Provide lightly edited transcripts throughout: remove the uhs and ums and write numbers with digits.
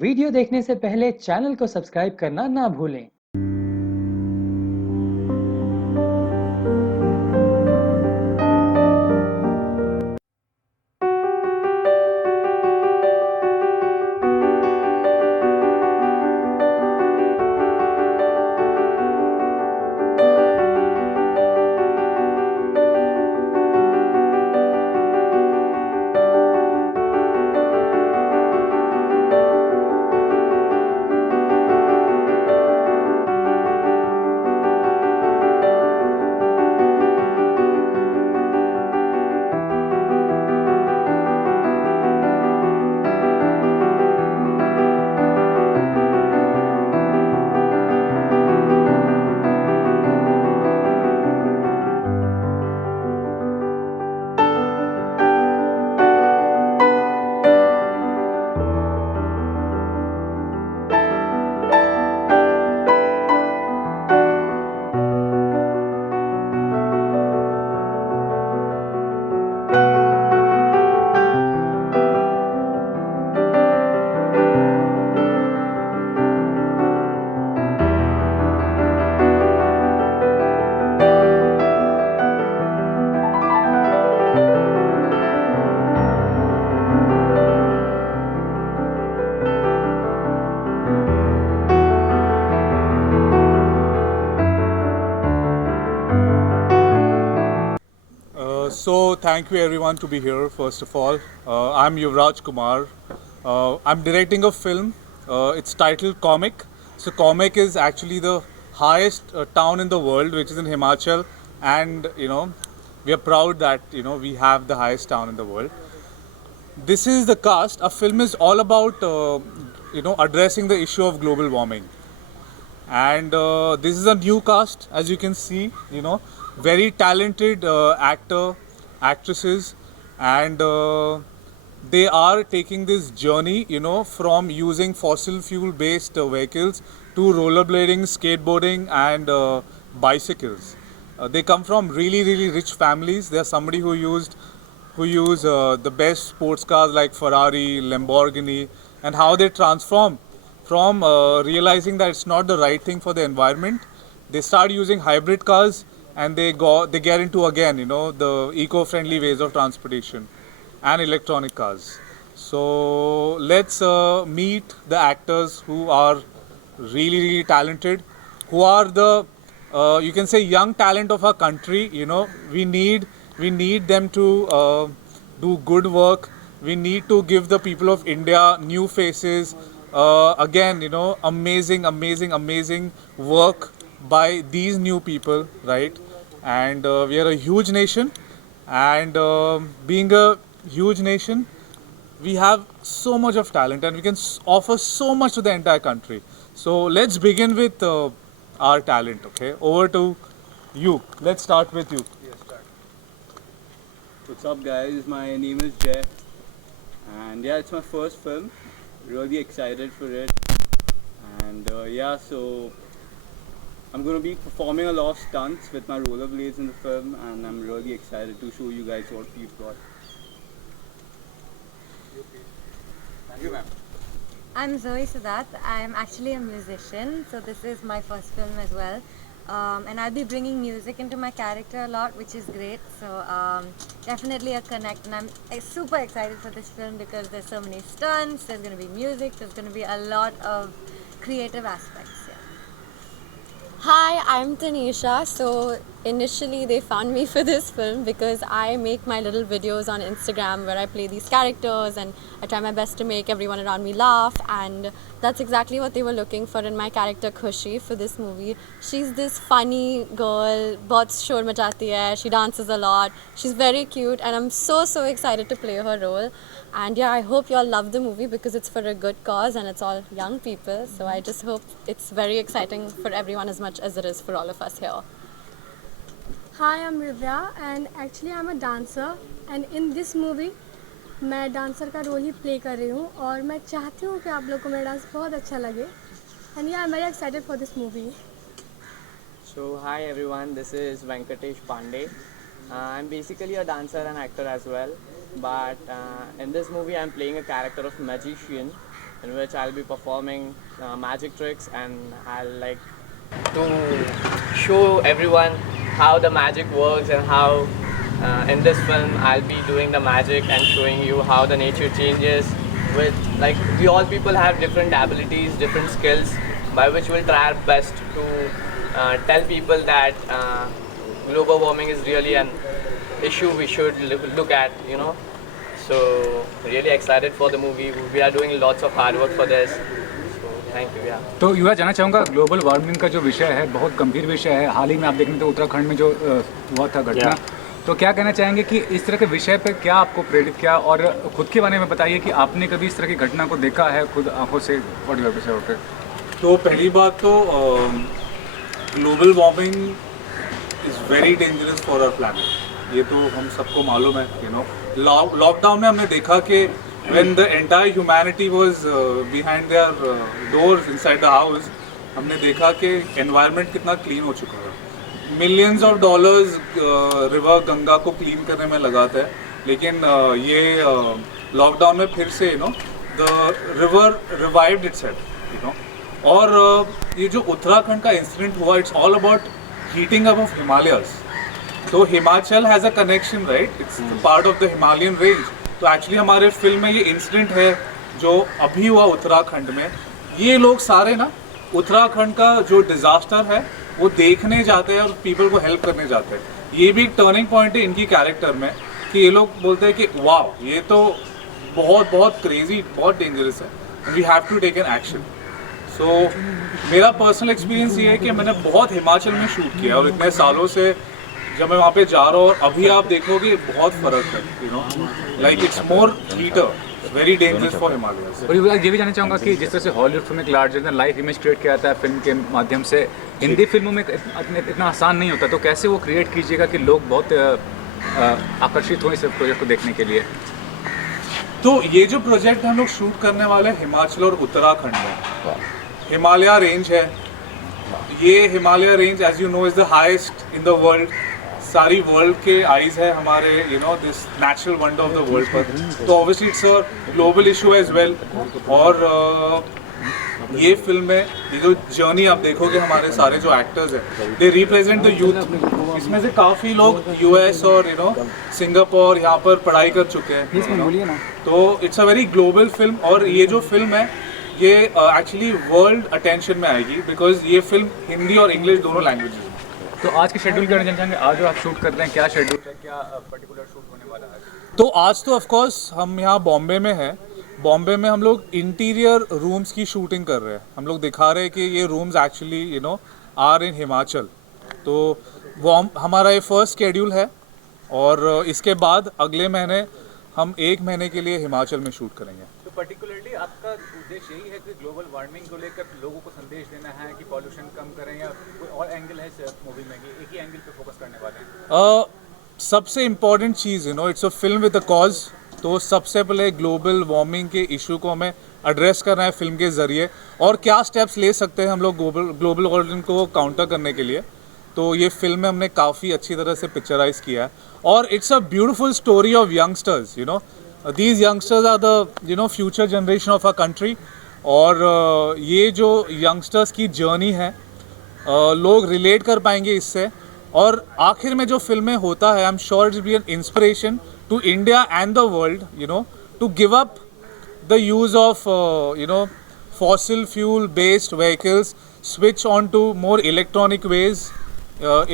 Video देखने से पहले चैनल को सब्सक्राइब करना ना भूलें। So thank you everyone to be here. First of all, I'm Yuvraj Kumar. I'm directing a film. It's titled Comic. So Comic is actually the highest town in the world, which is in Himachal, and we are proud that we have the highest town in the world. This is the cast. A film is all about addressing the issue of global warming, and this is a new cast, as you can see. Very talented actor, actresses, and they are taking this journey from using fossil fuel based vehicles to rollerblading, skateboarding, and bicycles. They come from really rich families. They are somebody who use the best sports cars like Ferrari, Lamborghini, and how they transform from realizing that it's not the right thing for the environment. They start using hybrid cars, and they get into again the eco-friendly ways of transportation and electronic cars. So let's meet the actors who are really talented, who are the you can say young talent of our country. We need them to do good work. We need to give the people of India new faces. Again, amazing work by these new people, right? And we are a huge nation, and being a huge nation, we have so much of talent, and we can offer so much to the entire country. So let's begin with our talent. Okay, over to you. Let's start with you. What's up, guys? My name is Jay, and yeah, it's my first film. Really excited for it, and so I'm gonna be performing a lot of stunts with my rollerblades in the film, and I'm really excited to show you guys what we've got. Thank you, ma'am. I'm Zoe Siddharth. I'm actually a musician, so this is my first film as well. And I'll be bringing music into my character a lot, which is great. So definitely a connect, and I'm super excited for this film because there's so many stunts, there's going to be music, there's going to be a lot of creative aspects. Yeah. Hi, I'm Tanisha. So initially they found me for this film because I make my little videos on Instagram where I play these characters and I try my best to make everyone around me laugh, and that's exactly what they were looking for in my character Khushi for this movie. She's this funny girl, बहुत शोर मचाती है, she dances a lot, she's very cute, and I'm so excited to play her role. And yeah, I hope you all love the movie because it's for a good cause and it's all young people. So I just hope it's very exciting for everyone as much as it is for all of us here. Hi, I'm Rivya, and actually I'm a dancer, and in this movie मैं dancer का role ही play कर रही हूँ और मैं चाहती हूँ कि आप लोग को मेरा डांस बहुत अच्छा लगे, and yeah, I'm very excited for this movie. So hi everyone, this is Venkatesh Pandey. I'm basically a dancer and actor as well, but in this movie I'm playing a character of magician, in which I'll be performing magic tricks, and I'll like to show everyone how the magic works and how in this film I'll be doing the magic and showing you how the nature changes with like we all people have different abilities, different skills by which we'll try our best to tell people that global warming is really an issue we should look at, you know. So really excited for the movie. We are doing lots of hard work for this. So thank you. Yeah. तो युवा जानना चाहूँगा global warming का जो विषय है बहुत गंभीर विषय है। हाल ही में आप देखने तो उत्तराखंड में जो हुआ था घटना, तो क्या कहना चाहेंगे कि इस तरह के विषय पर क्या आपको प्रेरित किया, और खुद के बारे में बताइए कि आपने कभी इस तरह की घटना को देखा है खुद आंखों से? What you have to say about it? तो पहली बात तो global warming is very dangerous for our planet, ये तो हम सबको मालूम है। यू नो, लॉकडाउन में हमने देखा कि when the entire humanity was behind there doors inside the house, हमने देखा कि एनवायरनमेंट कितना क्लीन हो चुका है। Millions of dollars river Ganga को क्लीन करने में लगाता है, लेकिन ये लॉकडाउन में फिर से you know the river revived itself, you know. और ये जो उत्तराखंड का इंसिडेंट हुआ, it's all about heating up of Himalayas. तो Himachal has a connection, right, it's part of the Himalayan range. तो एक्चुअली हमारे फिल्म में ये इंसिडेंट है जो अभी हुआ उत्तराखंड में। ये लोग सारे ना उत्तराखंड का जो डिज़ास्टर है वो देखने जाते हैं और पीपल को हेल्प करने जाते हैं। ये भी एक टर्निंग पॉइंट है इनकी कैरेक्टर में कि ये लोग बोलते हैं कि वाह, ये तो बहुत बहुत क्रेजी, बहुत डेंजरस है, we have to take an action. So मेरा पर्सनल एक्सपीरियंस ये है कि मैंने बहुत हिमाचल में शूट किया और इतने सालों से जब मैं वहाँ पे जा रहा हूँ, और अभी आप देखोगे बहुत फ़र्क है, you know, like it's more heater, very dangerous for Himalaya. और ये भी जानना चाहूँगा कि जिस तरह से हॉलीवुड फिल्म एक larger than life image create किया जाता है फिल्म के माध्यम से, हिंदी फिल्मों में इतना आसान नहीं होता, तो कैसे वो क्रिएट कीजिएगा कि लोग बहुत आकर्षित हों इस प्रोजेक्ट को देखने के लिए? तो ये जो प्रोजेक्ट हम लोग शूट करने वाले हैं हिमाचल और उत्तराखंड में, हिमालय रेंज है। ये Himalaya range as you know is the highest in the world. सारी वर्ल्ड के आइज़ है हमारे, you know, this natural wonder of the world पर। तो obviously it's a global issue as well. और ये फिल्म में ये जो जर्नी आप देखोगे, हमारे सारे जो एक्टर्स हैं दे रिप्रेजेंट द यूथ। इसमें से काफ़ी लोग यूएस और यू नो सिंगापुर यहाँ पर पढ़ाई कर चुके हैं। तो it's a very global film. और ये जो फिल्म है ये एक्चुअली वर्ल्ड अटेंशन में आएगी, बिकॉज ये फिल्म हिंदी और इंग्लिश दोनों लैंग्वेजेस में। तो आज के शेड्यूल के जानना चाहेंगे, आज जो आप शूट कर रहे हैं क्या शेड्यूल है, क्या पर्टिकुलर शूट होने वाला है? तो आज तो ऑफ कोर्स हम यहाँ बॉम्बे में हैं। बॉम्बे में हम लोग इंटीरियर रूम्स की शूटिंग कर रहे हैं। हम लोग दिखा रहे हैं कि ये rooms actually you know are in Himachal. तो वो हमारा ये फर्स्ट शेड्यूल है, और इसके बाद अगले महीने हम 1 महीने के लिए हिमाचल में शूट करेंगे। तो पर्टिकुलरली आपका उद्देश्य यही है कि ग्लोबल वार्मिंग को लेकर लोगों को संदेश देना है कि पॉल्यूशन कम करें, या कोई और एंगल है इस मूवी में कि एक ही एंगल पे फोकस करने वाले हैं? सबसे important cheese, you know, it's a film with a cause. तो सबसे पहले ग्लोबल वार्मिंग के इशू को हमें एड्रेस करना है फिल्म के ज़रिए, और क्या स्टेप्स ले सकते हैं हम लोग ग्लोबल वार्मिंग को काउंटर करने के लिए। तो ये फिल्म में हमने काफ़ी अच्छी तरह से पिक्चराइज किया है, और it's a beautiful story of youngsters. You know, these youngsters are the you know future generation of our country. और ये जो यंगस्टर्स की जर्नी है, लोग रिलेट कर पाएंगे इससे। और आखिर में जो फिल्म में होता है, I am sure it's be an inspiration to India and the world, you know, to give up the use of, you know, fossil fuel based vehicles, switch on to more electronic ways,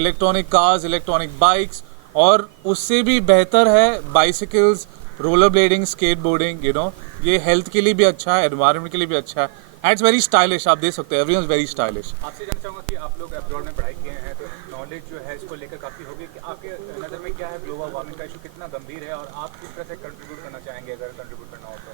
electronic cars, electronic bikes, और उससे भी बेहतर है bicycles, rollerblading, skateboarding, you know, ये health के लिए भी अच्छा है, environment के लिए भी अच्छा है, and it's very stylish। आप देख सकते हैं, everyone is very stylish। आपसे जानना चाहूँगा कि आप लोग अब्रॉड में पढ़ाई किए हैं, तो नॉलेज जो है इसको लेकर काफ़ी होगी कि आपके नज़र में क्या है ग्लोबल वार्मिंग का इशू कितना गंभीर है, और आप किस तरह से कंट्रीब्यूट करना चाहेंगे अगर कंट्रीब्यूट करना हो तो?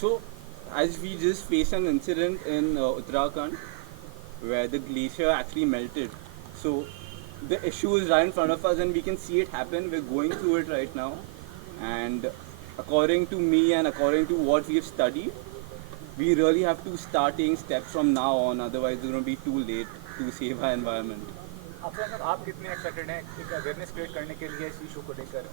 So, as we just faced an incident in Uttarakhand where the glacier actually melted. So, the issue is right in front of us and we can see it happen. We're going through it right now. And according to me and according to what we have studied, we really have to start taking steps from now on. Otherwise, it's going to be too late to save our environment. आपसे आप कितने excited हैं एक awareness create करने के लिए इस issue को लेकर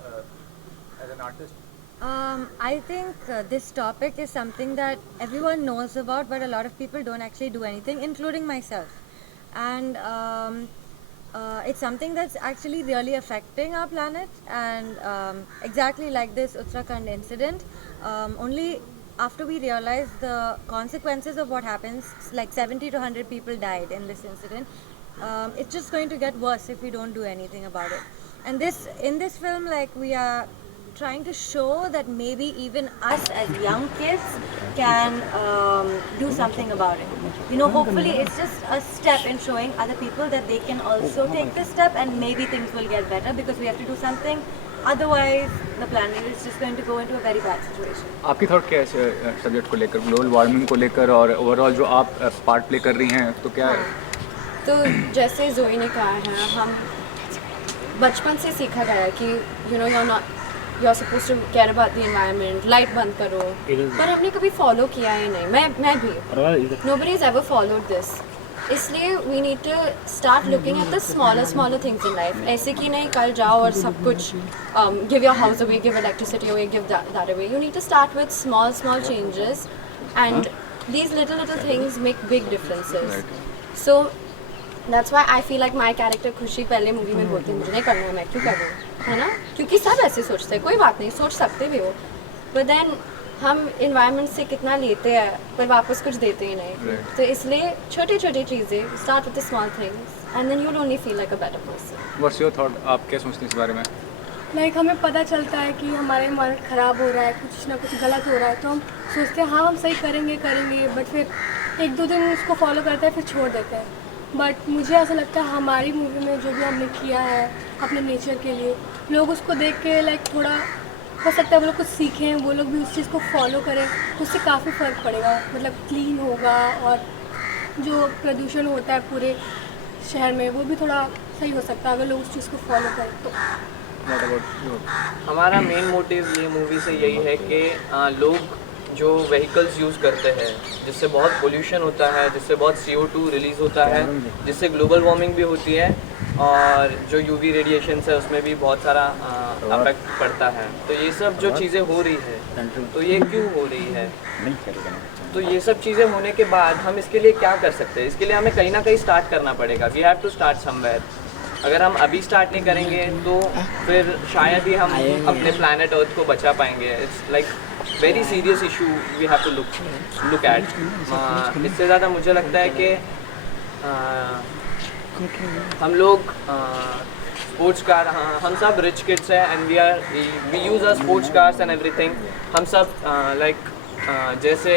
as an artist? I think this topic is something that everyone knows about, but a lot of people don't actually do anything, including myself. And it's something that's actually really affecting our planet. And exactly like this Uttarakhand incident, only after we realized the consequences of what happens, like 70 to 100 people died in this incident. It's just going to get worse if we don't do anything about it. And in this film, like, we are trying to show that maybe even us as young kids can do something about it. You know, hopefully it's just a step in showing other people that they can also take this step, and maybe things will get better, because we have to do something. Otherwise, the planet is just going to go into a very bad situation. आपकी thought क्या है इस subject को लेकर, global warming को लेकर, और overall जो आप पार्ट प्ले कर रही हैं, तो क्या है? तो जैसे जोई ने कहा है, हम बचपन से सीखा गया है कि you are suppose to care about the environment, light बंद करो, पर हमने कभी फॉलो किया ही नहीं. मैं भी, nobody is ever followed this. इसलिए we need to start looking at the smaller things in life. ऐसे कि नहीं कल जाओ और सब कुछ give your house away, give electricity away, give that away. You need to start with small changes, and these little things make big differences. So that's why I feel like my character खुशी पहले movie में बोलती है मुझे नहीं करना है, मैं क्यों करूँ, है ना, क्योंकि सब ऐसे सोचते हैं. कोई बात नहीं, सोच सकते भी हो, but then हम इन्वायरमेंट से कितना लेते हैं पर वापस कुछ देते ही नहीं. तो इसलिए छोटी चीज़ें, start with the small things, and then you will only feel like a better person. What's your thought, आप क्या सोचते हैं इस बारे में? लाइक हमें पता चलता है कि हमारा इन्वायरमेंट ख़राब हो रहा है, कुछ ना कुछ गलत हो रहा है, तो हम सोचते हैं हाँ हम सही करेंगे, बट फिर एक दो दिन उसको फॉलो करते हैं, फिर छोड़ देते हैं. बट मुझे ऐसा लगता है हमारी मूवी में जो भी हमने किया है अपने नेचर के लिए, लोग उसको देख के लाइक थोड़ा हो सकता है वो लोग कुछ सीखें, वो लोग भी उस चीज़ को फॉलो करें, तो उससे काफ़ी फ़र्क पड़ेगा. मतलब क्लीन होगा, और जो प्रदूषण होता है पूरे शहर में वो भी थोड़ा सही हो सकता है अगर लोग उस चीज़ को फॉलो करें तो. हमारा मेन मोटिव ये मूवी से यही है कि लोग जो व्हीकल्स यूज़ करते हैं, जिससे बहुत पोल्यूशन होता है, जिससे बहुत CO2 रिलीज़ होता है, जिससे ग्लोबल वार्मिंग भी होती है, और जो UV रेडिएशंस है उसमें भी बहुत सारा इफेक्ट पड़ता है. तो ये सब जो चीज़ें हो रही है, तो ये क्यों हो रही है, तो ये सब चीज़ें होने के बाद हम इसके लिए क्या कर सकते हैं? इसके लिए हमें कहीं ना कहीं स्टार्ट करना पड़ेगा. We have to start somewhere. अगर हम अभी स्टार्ट नहीं करेंगे तो फिर शायद ही हम अपने प्लैनेट अर्थ को बचा पाएंगे. It's like very serious issue we have to look at. इससे ज़्यादा मुझे लगता है कि हम लोग स्पोर्ट्स कार, हम सब रिच किड्स हैं, and we use our sports cars and everything. हम सब जैसे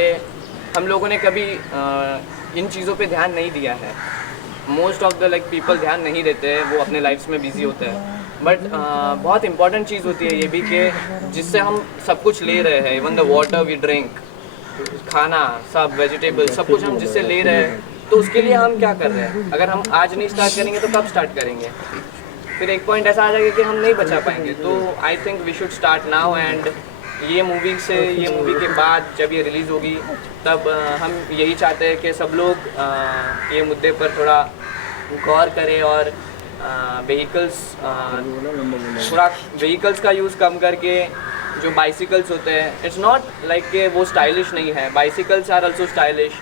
हम लोगों ने कभी इन चीज़ों पे ध्यान नहीं दिया है. मोस्ट ऑफ द पीपल ध्यान नहीं देते हैं, वो अपने लाइफ्स में बिजी होते हैं. बट बहुत इंपॉर्टेंट चीज़ होती है ये भी कि जिससे हम सब कुछ ले रहे हैं, even the water we drink, खाना, सब वेजिटेबल, सब कुछ हम जिससे ले रहे हैं, तो उसके लिए हम क्या कर रहे हैं? अगर हम आज नहीं स्टार्ट करेंगे तो कब स्टार्ट करेंगे? फिर एक पॉइंट ऐसा आ जाएगा कि हम नहीं बचा पाएंगे. तो I think we should start now. And ये मूवी के बाद जब ये रिलीज़ होगी तब हम यही चाहते हैं कि सब लोग ये मुद्दे पर थोड़ा गौर करें, और व्हीकल्स का यूज़ कम करके जो बाइसिकल्स होते हैं, इट्स नॉट लाइक कि वो स्टाइलिश नहीं है. Bicycles are also stylish.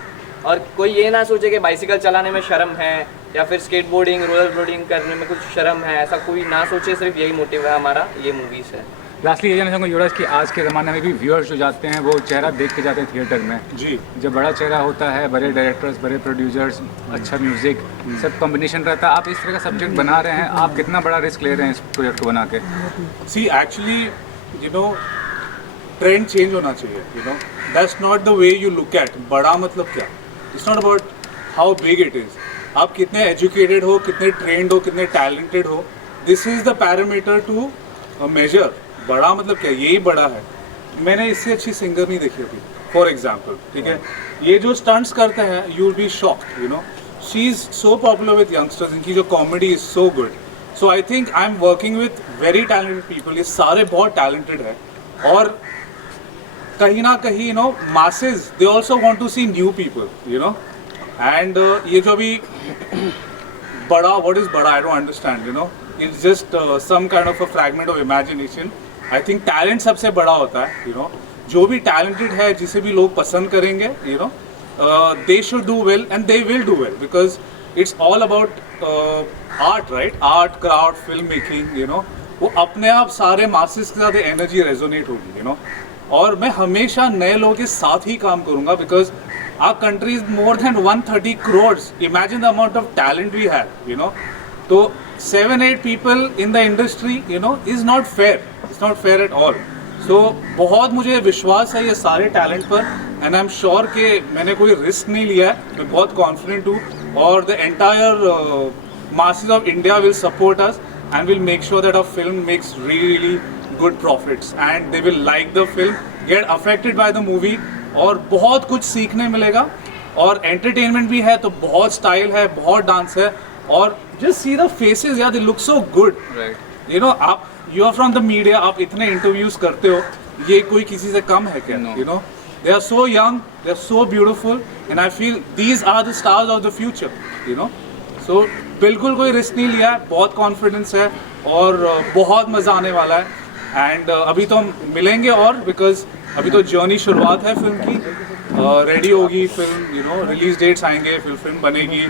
और कोई ये ना सोचे कि बाइसिकल चलाने में शर्म है, या फिर स्केटबोर्डिंग, रोलर बोर्डिंग करने में कुछ शर्म है, ऐसा कोई ना सोचे. सिर्फ यही मोटिव है हमारा ये मूवी से. लास्टली ये जानना चाहूँगा युवराज कि आज के ज़माने में भी व्यूअर्स जो जाते हैं वो चेहरा देख के जाते हैं थिएटर में. जी. जब बड़ा चेहरा होता है, बड़े डायरेक्टर्स, बड़े प्रोड्यूसर्स, अच्छा म्यूज़िक, सब कॉम्बिनेशन रहता है. आप इस तरह का सब्जेक्ट बना रहे हैं, आप कितना बड़ा रिस्क ले रहे हैं इस प्रोजेक्ट को बना के? सी एक्चुअली ट्रेंड चेंज होना चाहिए. That's not the way you look at. बड़ा मतलब क्या? It's not about how big it is. आप कितने एजुकेटेड हो, कितने ट्रेंड हो, कितने टैलेंटेड हो, this is the parameter to measure. बड़ा मतलब क्या? यही बड़ा है. मैंने इससे अच्छी सिंगर नहीं देखी अभी, फॉर एग्जाम्पल. ठीक है, ये जो स्टंट्स करते हैं, you will be shocked. She is so popular with youngsters. इनकी जो comedy is so good. So I think I am working with very talented people. ये सारे बहुत टैलेंटेड है, और कहीं ना कहीं masses they also want to see new people. And ये जो अभी बड़ा, what is बड़ा? I don't understand. It's just some kind of a fragment of imagination. I think talent सबसे बड़ा होता है, जो भी टैलेंटेड है, जिसे भी लोग पसंद करेंगे, they should do well and they will do well because it's all about art, right? Art, craft, filmmaking, वो अपने आप सारे masses के साथ एनर्जी रेजोनेट होगी, और मैं हमेशा नए लोगों के साथ ही काम करूंगा because our country is more than 130 crores. Imagine the amount of talent we have, तो 7-8 people in the industry, is not fair. It's not fair at all. So बहुत मुझे विश्वास है ये सारे टैलेंट पर, एंड आई एम श्योर कि मैंने कोई रिस्क नहीं लिया है, मैं बहुत कॉन्फिडेंट हूँ, और the entire masses of India will support us and will make sure that our film makes really good profits and they will like the film, get affected by the movie, और बहुत कुछ सीखने मिलेगा, और entertainment भी है, तो बहुत स्टाइल है, बहुत डांस है, और just see the faces, यार, they look so good. Right. आप you are from the media, आप इतने इंटरव्यूज करते हो, ये कोई किसी से कम है क्या? They are so young, they are so beautiful, and I feel these are the stars of the future, so बिल्कुल कोई रिस्क नहीं लिया है, बहुत कॉन्फिडेंस है, और बहुत मज़ा आने वाला है, एंड अभी तो हम मिलेंगे, और बिकॉज अभी तो जर्नी शुरुआत है फिल्म की, रेडी होगी फिल्म, रिलीज डेट्स आएंगे, फिर फिल्म बनेगी,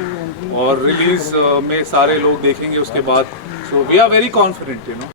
और रिलीज में सारे लोग देखेंगे उसके बाद, so we are very confident,